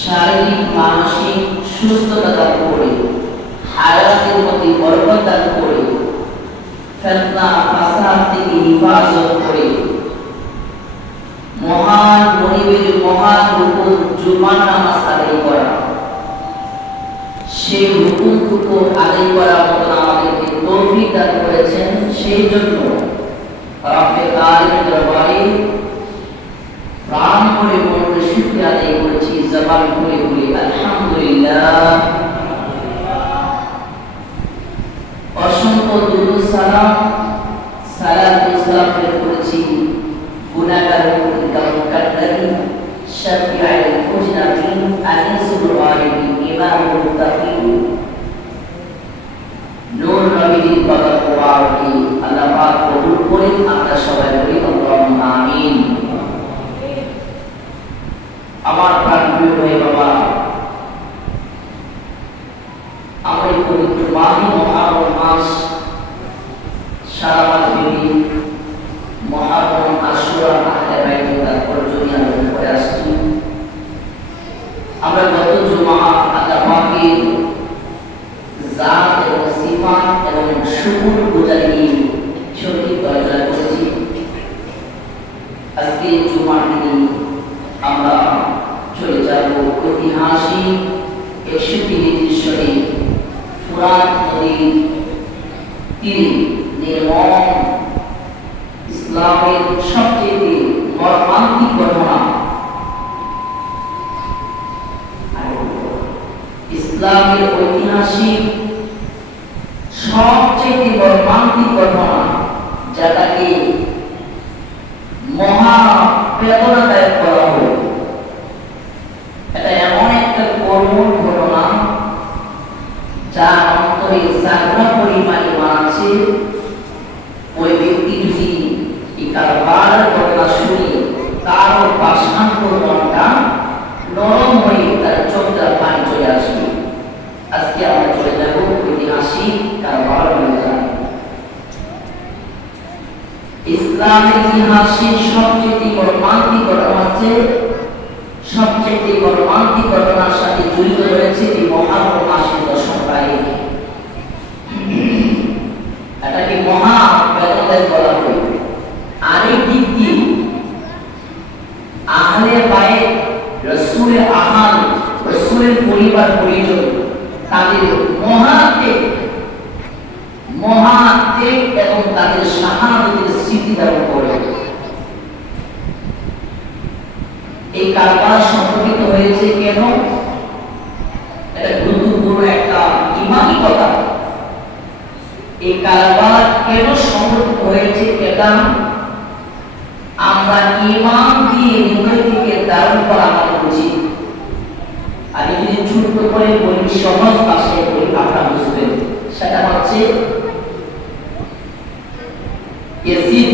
শারীরিক মানসিক সুস্থতা দান করে, হায়াতের প্রতি বরকত দান করে, ফিতনা ফাসাদ থেকে হিফাজত করে, মহান মনিবের মহান হুকুম জুমার নামাজ আদায় করা, সেই হুকুমটুকু আদায় করার মতো আমাদেরকে তৌফিক দান করেছেন। সেই জন্য রব্বুল আলামিনের দরবারে প্রাণ করে মনে শুকরিয়া আদায় করেছি, জবান খুলে বলি আলহামদুলিল্লাহ। অসংখ্য দুরূদ সালাম করেছি গুনাহগার মুকাদ্দারি শাফিউল মুজনাবিন আনিসুল গায়বিন ইমামুল মুত্তাকিন নূর নবীর পাক কোরআনকে আল্লাহ পাক কবুল করে আমরা সবাই বলি আল্লাহুম্মা আমিন। আমার প্রাণপ্রিয় ভাই বাবা, আমরা এই পবিত্র মাহে মুহররম মাস সারা মাস ব্যাপী মুহররম, আশুরা, আহলে বাইত তারপর জমিয়া করে আসছি। আমরা গত জুমা আল্লাহ পাকের জাত এবং সিফাত এবং শুকর গুজারি নিয়ে সংক্ষিপ্ত আলোচনা করেছি। আজকে জুমার দিনে আমরা চলে যাব ঐতিহাসিক 61 হিজরি ফুরাত নদীর তীরে নির্মম ইসলামের সবচেয়ে মর্মান্তিক ঘটনা, ইসলামের ঐতিহাসিক সবচেয়ে মর্মান্তিক ঘটনা, যেটাকে মহা বেদনাদায়ক করা হলো। এটা এমন একটা করুণ ঘটনা যা অন্তরে জাগরা পরিমাণ ইমান আছে। ওই ব্যক্তি যদি এই কারবার ঘটনা শুনে তারও পাষাণ্ড মনটা নরম হয়ে তার চোখটা পানি চলে আসবে। আজকে আমরা চলে যাব ঐতিহাসিক কারবার ময়দানে। ইসলামের ইতিহাসের সবচেয়ে মর্মান্তিক ঘটনা হচ্ছে, সবচেয়ে মর্মান্তিক ঘটনার সাথে জড়িত রয়েছে এই মুহররম মাসের 10ম তারিখ। এটাকে মহা বেদনাদায়ক বলা হয়। আরেক দিক দিয়ে আহলে বাইত, রাসূলের আহাল, রাসূলের পরিবার পরিজন, তাদের মহাত্যাগ এবং তাদের শাহাদাতের স্মৃতি ধারণ করে এই কারবার সংঘটিত হয়েছে। কেন? এটা গুরুত্বপূর্ণ একটা ইমানি কথা। এই কারবার কেন সংঘটিত হয়েছে এটা আমরা ইমান দিয়ে হৃদয় থেকে ধারণ করা আমাদের উচিত। আমি যদি ছোট্ট করে বলি, সহজ ভাষায় বলি, আপনারা বুঝবেন। সেটা হচ্ছে ইয়াজিদ